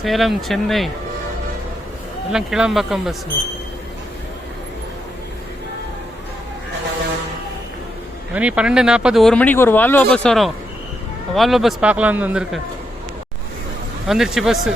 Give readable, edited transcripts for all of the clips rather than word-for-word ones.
சேலம் சென்னை எல்லாம் கிளம்பாக்கம் பஸ்ஸு. மணி 12:40. 1 மணிக்கு ஒரு வால்வோ பஸ் வரும். வால்வோ பஸ் பார்க்கலான்னு வந்திருக்கு. வந்துடுச்சு பஸ்ஸு.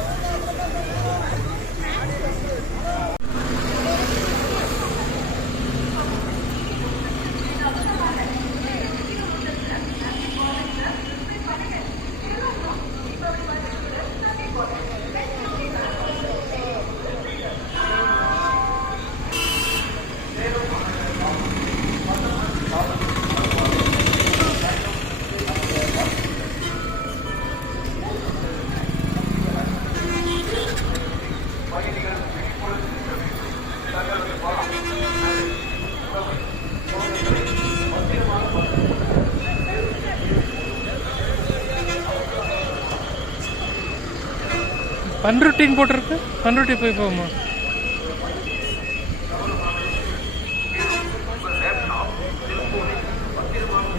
பன்ருட்டின்னு போட்டிருக்கு. பன்ருட்டி போய் போகுமா?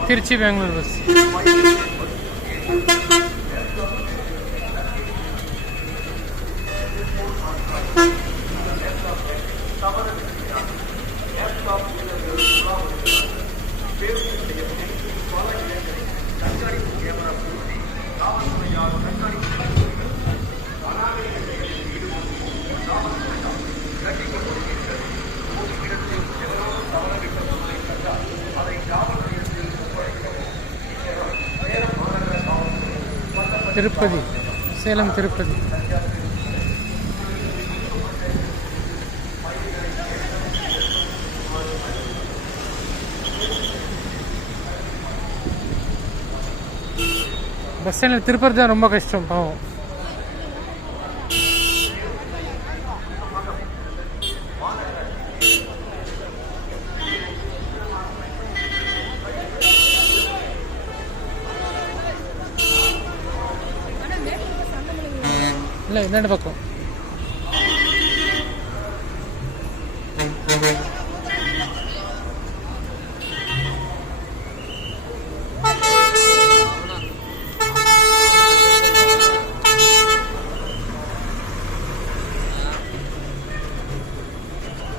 திருச்சி பெங்களூர் பஸ். திருப்பதி, சேலம் திருப்பதி. பஸ் ஸ்டாண்டில் திருப்பதி தான் ரொம்ப கஷ்டம் பாவம். இல்லை என்னென்ன பக்கம்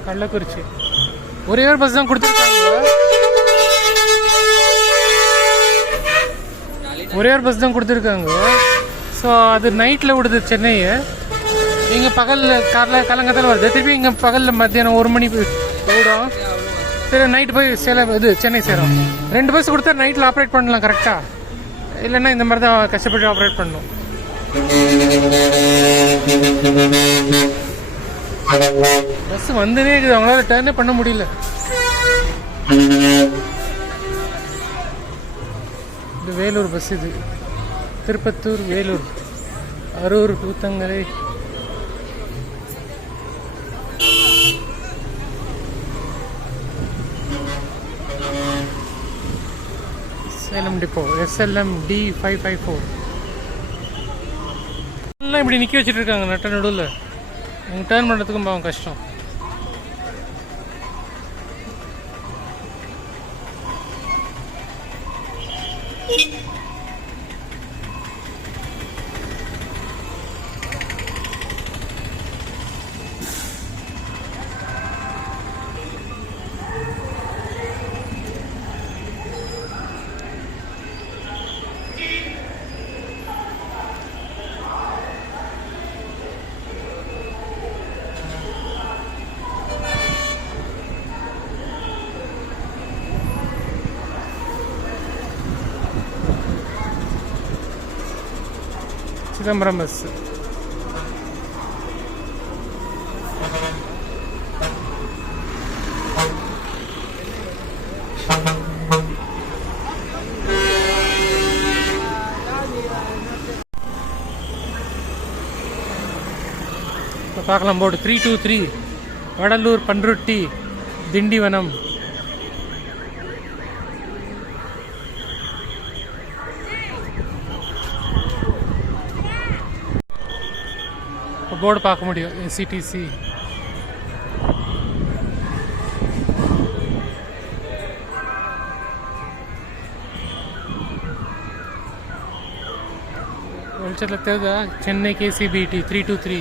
கள்ளக்குறிச்சி ஒரே ஒரு பஸ் தான் கொடுத்துருக்காங்க. ஒரே ஒரு பஸ் தான் கொடுத்துருக்காங்க. ஸோ அது நைட்டில் விடுது சென்னையை. இங்கே பகலில் காலங்கத்தில் வருது. திருப்பி இங்கே பகலில் மத்தியானம் 1 மணி விடும். சரி நைட்டு போய் சேலம் இது சென்னை சேரும். 2 பஸ் கொடுத்தா நைட்டில் ஆப்ரேட் பண்ணலாம் கரெக்டாக. இல்லைன்னா இந்த மாதிரி தான் கஷ்டப்பட்டு ஆப்ரேட் பண்ணணும். பஸ் வந்துனே இருக்குது. அவங்களால டர்னே பண்ண முடியல. இது வேலூர் பஸ். இது Tirupattur, Vellore, Arur, Uthangarai. Salem depot SLM D554. எல்லாம் இப்படி நிற்க வச்சுட்டு இருக்காங்க நட்ட நடுவில். அவங்க டர்ன் பண்ணுறதுக்கும் பாவம் கஷ்டம். சிதம்பரம் பஸ். பார்க்கலாம் போர்டு 323 வடலூர், பன்ருட்டி, திண்டிவனம். போர்டு பார்க்க முடியும். SCTC. வெளிச்சத்தில் தெரியுதா? சென்னை KCBT 323.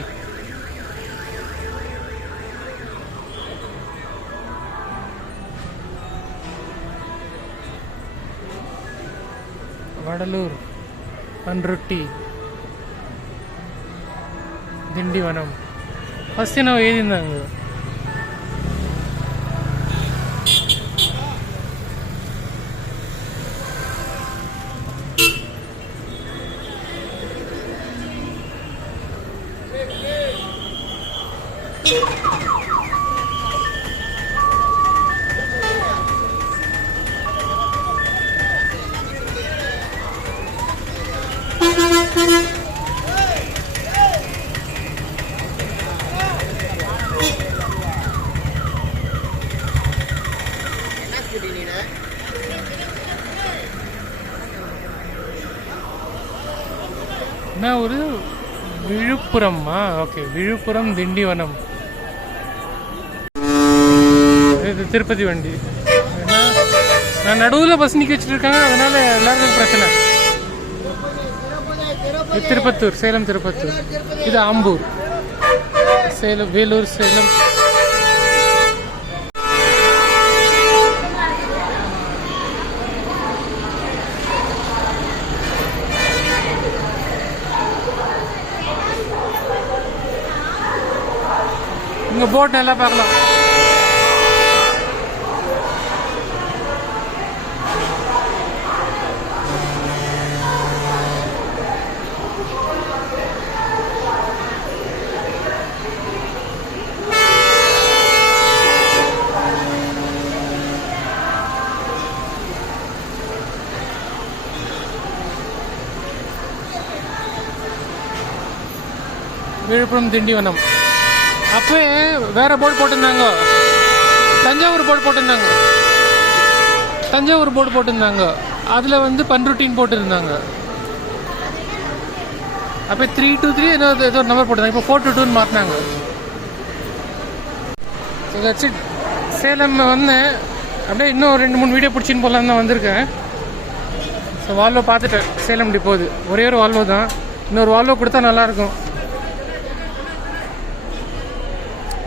வடலூர், பன்ருட்டி, திண்டிவனம். ஃபஸ்ட்டு நான் எழுதியிருந்தாங்க. என்ன ஒரு விழுப்புரம்மா? ஓகே, விழுப்புரம் திண்டிவனம். இது திருப்பதி வண்டி. ஏன்னா நான் நடுவில் பஸ் நிற்க வச்சுட்டு இருக்காங்க, அதனால எல்லாருக்கும் பிரச்சனை. இது திருப்பத்தூர், சேலம் திருப்பத்தூர். இது ஆம்பூர், சேலம், வேலூர், சேலம். இங்கே போட் நல்லா பார்க்கலாம். விழுப்புரம் திண்டிவனம். அப்போ வேற போர்டு போட்டிருந்தாங்க, தஞ்சாவூர் போர்டு போட்டிருந்தாங்க. தஞ்சாவூர் போர்டு போட்டிருந்தாங்க, அதில் வந்து பன்ருட்டின்னு போட்டிருந்தாங்க. அப்போ 323 ஏதோ நம்பர் போட்டிருந்தாங்க. இப்போ 422 மாற்றினாங்க. சேலம் வந்தேன், அப்படியே இன்னும் 2-3 வீடியோ பிடிச்சின்னு போகலான்னு தான் வந்திருக்கேன். ஸோ வால்வோ பார்த்துட்டேன். சேலம் இப்படி போகுது, ஒரே ஒரு வால்வோ தான். இன்னொரு வால்வோ கொடுத்தா நல்லாயிருக்கும்.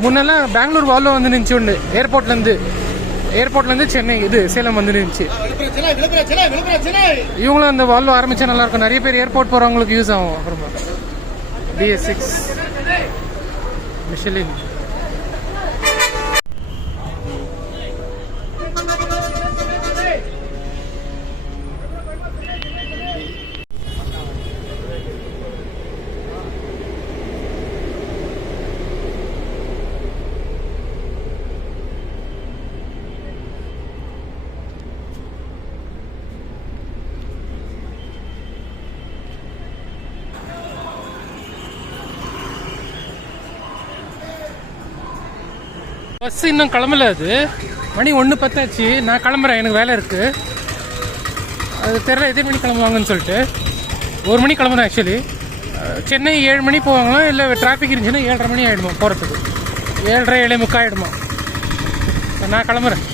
முன்னெல்லாம் பெங்களூர் வால்வோ வந்து நின்றுச்சு ஒன்று, ஏர்போர்ட்லேருந்து சென்னை இது சேலம் வந்து நின்றுச்சு. இவங்களும் அந்த வால்வோ ஆரம்பித்தா நல்லாயிருக்கும். நிறைய பேர் ஏர்போர்ட் போகிறவங்களுக்கு யூஸ் ஆகும். அப்புறமா DS6 மிஷலின். பஸ் இன்னும் கிளம்பல. அது மணி 1:10 நான் கிளம்புறேன், எனக்கு வேலை இருக்குது. அது தெரியல எத்தனை மணி கிளம்புவாங்கன்னு சொல்லிட்டு. 1 மணி கிளம்புறேன். ஆக்சுவலி சென்னை 7 மணி போவாங்களா, இல்லை டிராஃபிக் இருந்துச்சுன்னா 7:30 மணி ஆகிடுமா போகிறதுக்கு. 7:30 7:45 ஆகிடுமா. நான் கிளம்புறேன்.